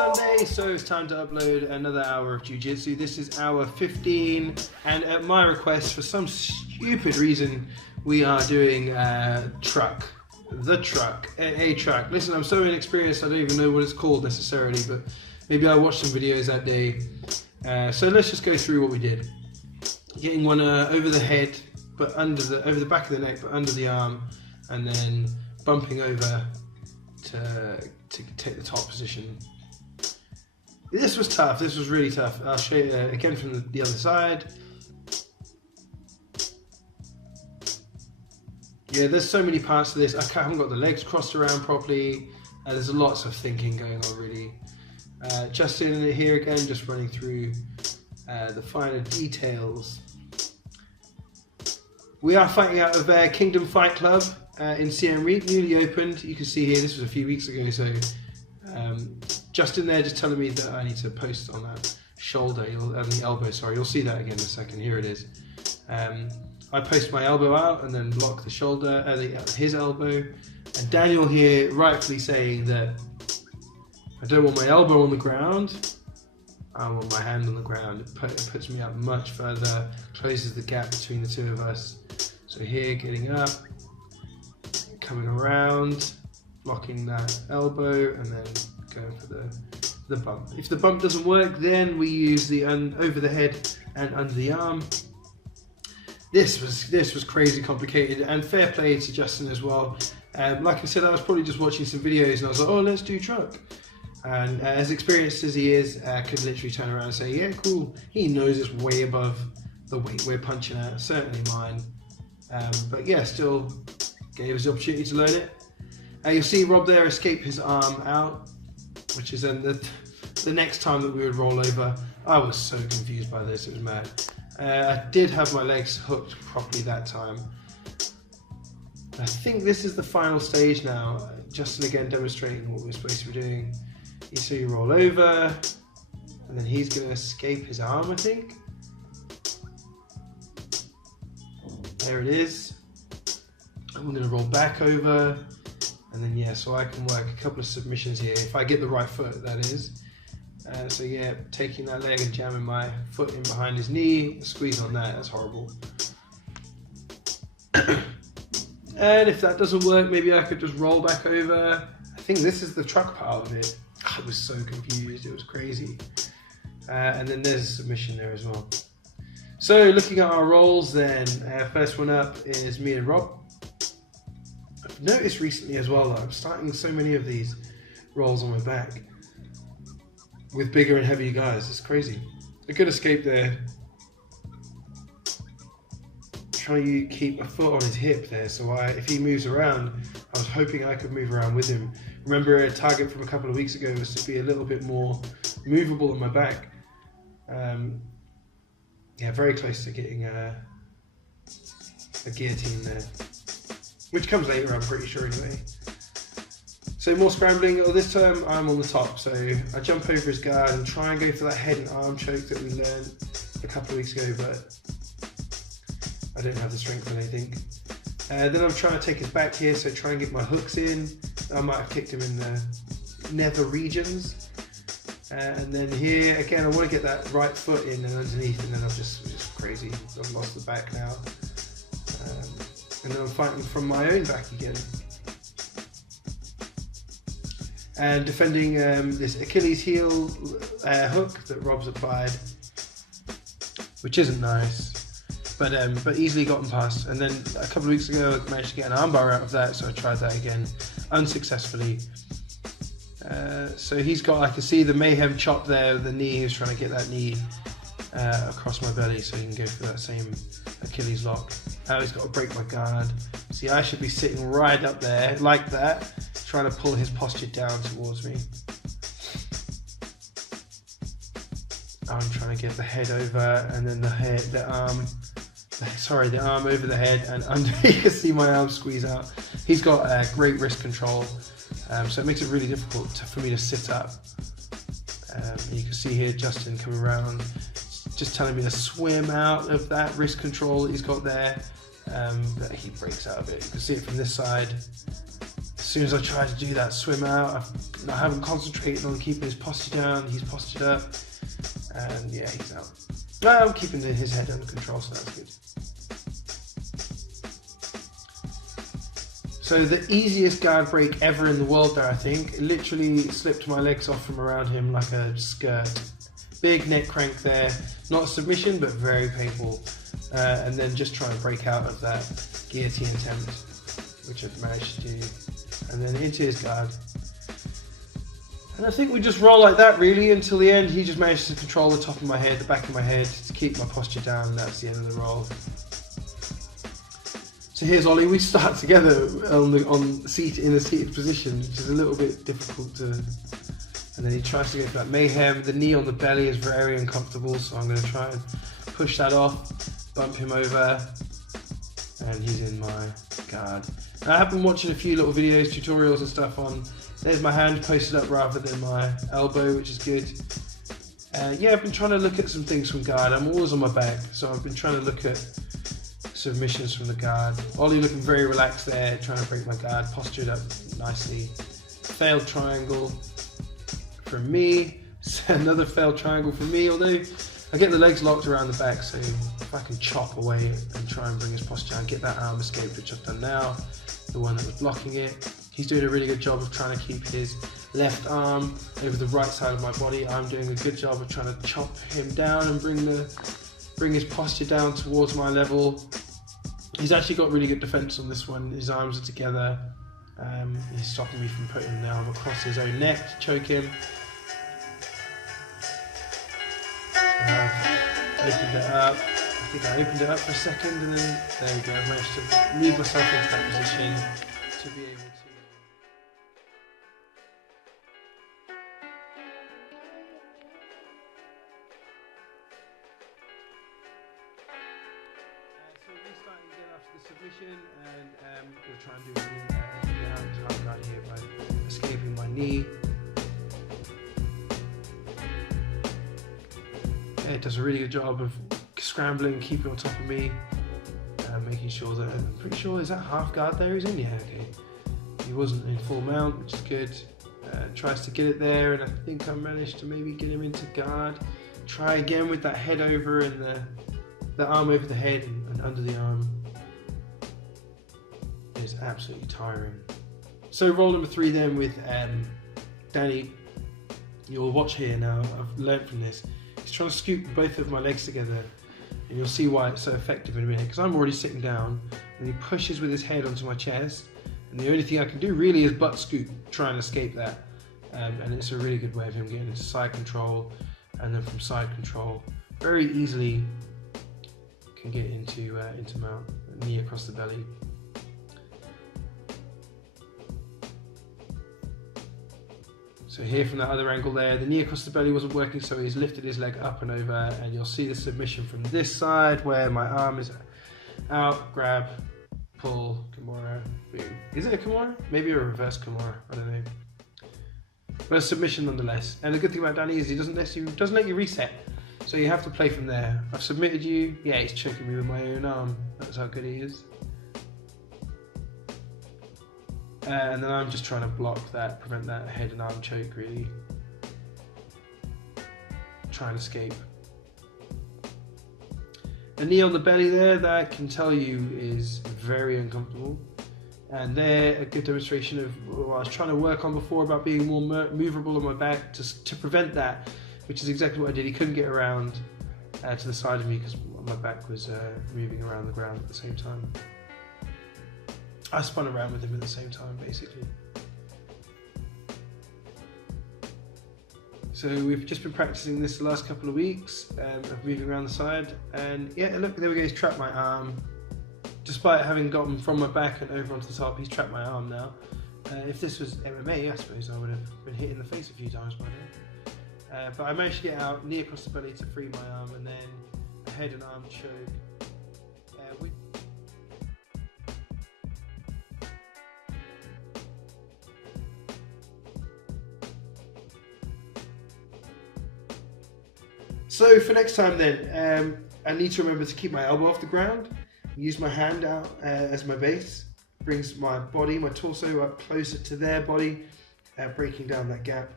Sunday, so it's time to upload another hour of Jiu Jitsu. This is hour 15, and at my request, for some stupid reason, we are doing a truck. A truck. Listen, I'm so inexperienced, I don't even know what it's called necessarily, but maybe I watched some videos that day. So let's just go through what we did. Getting one over the head, but over the back of the neck, but under the arm, and then bumping over to take the top position. This was tough. This was really tough. I'll show you again from the other side. Yeah, there's so many parts to this. I haven't got the legs crossed around properly. There's lots of thinking going on, really. Justin here again, just running through the finer details. We are fighting out of Kingdom Fight Club in Siem, newly opened. You can see here, this was a few weeks ago, so Justin there just telling me that I need to post on that shoulder, the elbow, sorry, you'll see that again in a second. Here it is. I post my elbow out and then lock the shoulder, his elbow, and Daniel here rightfully saying that I don't want my elbow on the ground, I want my hand on the ground. It puts me up much further, closes the gap between the two of us. So here, getting up, coming around, blocking that elbow, and then going for the bump. If the bump doesn't work, then we use the over the head and under the arm. This was crazy complicated, and fair play to Justin as well. Like I said, I was probably just watching some videos and I was like, oh, let's do truck. And as experienced as he is, could literally turn around and say, yeah, cool. He knows it's way above the weight we're punching at, certainly mine. But yeah, still gave us the opportunity to learn it. You'll see Rob there escape his arm out, which is then the next time that we would roll over. I was so confused by this, it was mad. I did have my legs hooked properly that time. I think this is the final stage now. Justin again demonstrating what we're supposed to be doing. So you roll over, and then he's going to escape his arm, I think. There it is. I'm going to roll back over, and then yeah, so I can work a couple of submissions here, if I get the right foot, that is. So yeah, taking that leg and jamming my foot in behind his knee, squeeze on that, that's horrible. And if that doesn't work, maybe I could just roll back over. I think this is the truck part of it. I was so confused, it was crazy. And then there's a submission there as well. So looking at our rolls then, first one up is me and Rob. I've noticed recently as well that I'm starting so many of these rolls on my back with bigger and heavier guys. It's crazy. A good escape there. Trying to keep a foot on his hip there, so if he moves around, I was hoping I could move around with him. Remember, a target from a couple of weeks ago was to be a little bit more movable on my back. Yeah, very close to getting a guillotine there, which comes later, I'm pretty sure anyway. So more scrambling. Oh, this time I'm on the top, so I jump over his guard and try and go for that head and arm choke that we learned a couple of weeks ago, but I don't have the strength, I think. Then I'm trying to take his back here, so try and get my hooks in. I might have kicked him in the nether regions. And then here, again, I want to get that right foot in and underneath, and then I'm just crazy. I've lost the back now. And then I'm fighting from my own back again. And defending this Achilles heel hook that Rob's applied, which isn't nice. But easily gotten past. And then a couple of weeks ago I managed to get an armbar out of that, so I tried that again unsuccessfully. So he's got, I can see the mayhem chop there with the knee. He was trying to get that knee across my belly so he can go for that same Achilles lock. Now he's got to break my guard. See, I should be sitting right up there like that, trying to pull his posture down towards me. I'm trying to get the head over, and then the arm over the head and under. You can see my arm squeeze out. He's got great wrist control, so it makes it really difficult for me to sit up. You can see here Justin coming around, just telling me to swim out of that wrist control that he's got there, but he breaks out of it. You can see it from this side. As soon as I try to do that swim out, I've I haven't concentrated on keeping his posture down. He's postured up, and yeah, he's out. No, I'm keeping his head under control, so that's good. So the easiest guard break ever in the world there, I think. It literally slipped my legs off from around him like a skirt. Big neck crank there. Not a submission, but very painful. And then just try and break out of that guillotine attempt, which I've managed to do. And then into his guard. And I think we just roll like that really until the end. He just managed to control the top of my head, the back of my head, to keep my posture down, and that's the end of the roll. So here's Ollie. We start together in a seated position, which is a little bit difficult to. And then he tries to go for that mayhem. The knee on the belly is very uncomfortable, so I'm going to try and push that off, bump him over, and he's in my guard. Now, I have been watching a few little videos, tutorials and stuff on. There's my hand posted up rather than my elbow, which is good. Yeah, I've been trying to look at some things from guard. I'm always on my back, so I've been trying to look at submissions from the guard. Ollie looking very relaxed there, trying to break my guard, postured up nicely. Failed triangle from me. Another failed triangle from me, although I get the legs locked around the back, so if I can chop away and try and bring his posture down, get that arm escape, which I've done now, the one that was blocking it. He's doing a really good job of trying to keep his left arm over the right side of my body. I'm doing a good job of trying to chop him down and bring his posture down towards my level. He's actually got really good defense on this one. His arms are together. He's stopping me from putting the arm across his own neck to choke him. Opened it up. I think I opened it up for a second, and then there we go. I managed to move myself into that position to be able to. So restarting again after the submission, and I'm going to try and do a half guard here by escaping my knee. Yeah, it does a really good job of scrambling, keeping on top of me, making sure that I'm pretty sure, is that half guard there he's in? Yeah, okay. He wasn't in full mount, which is good. Tries to get it there, and I think I managed to maybe get him into guard. Try again with that head over and the arm over the head and under the arm. It's absolutely tiring. So roll number 3 then with Danny. You'll watch here now. I've learned from this. He's trying to scoop both of my legs together, and you'll see why it's so effective in a minute, because I'm already sitting down and he pushes with his head onto my chest, and the only thing I can do really is butt scoop, try and escape that, and it's a really good way of him getting into side control, and then from side control very easily can get into mount, knee across the belly. So here from that other angle there, the knee across the belly wasn't working, so he's lifted his leg up and over, and you'll see the submission from this side where my arm is out, grab, pull, Kimura, boom. Is it a Kimura? Maybe a reverse Kimura, I don't know. But a submission nonetheless. And the good thing about Danny is he doesn't let you reset, so you have to play from there. I've submitted you, yeah, he's choking me with my own arm, that's how good he is. And then I'm just trying to block that, prevent that head and arm choke really. Try and escape. A knee on the belly there, that I can tell you is very uncomfortable. And there, a good demonstration of what I was trying to work on before about being more movable on my back to prevent that, which is exactly what I did. He couldn't get around to the side of me because my back was moving around the ground at the same time. I spun around with him at the same time, basically. So we've just been practicing this the last couple of weeks of moving around the side, and yeah, look, there we go, he's trapped my arm. Despite having gotten from my back and over onto the top, he's trapped my arm now. If this was MMA, I suppose I would have been hit in the face a few times by now. But I managed to get out, knee across the belly to free my arm, and then a head and arm choke. So for next time then, I need to remember to keep my elbow off the ground, use my hand out as my base, brings my body, my torso up closer to their body, breaking down that gap.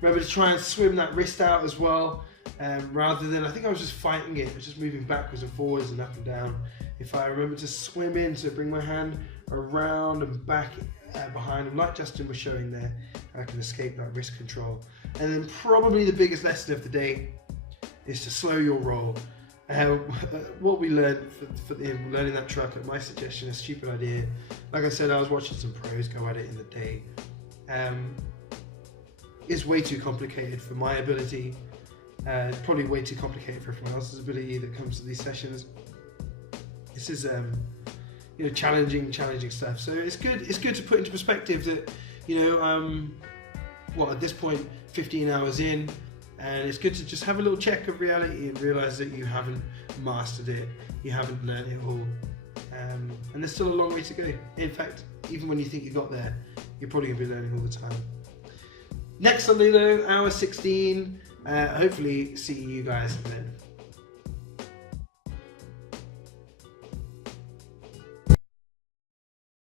Remember to try and swim that wrist out as well, rather than, I think I was just fighting it, I was just moving backwards and forwards and up and down. If I remember to swim in, so bring my hand around and back behind him, like Justin was showing there, I can escape that wrist control. And then probably the biggest lesson of the day is to slow your roll. What we learned for learning that truck, at my suggestion, a stupid idea. Like I said, I was watching some pros go at it in the day. It's way too complicated for my ability. Probably way too complicated for everyone else's ability that comes to these sessions. This is challenging stuff. So it's good to put into perspective that at this point 15 hours in, and it's good to just have a little check of reality and realise that you haven't mastered it, you haven't learned it all, and there's still a long way to go. In fact, even when you think you got there, you're probably going to be learning all the time. Next Sunday though, hour 16, hopefully see you guys then.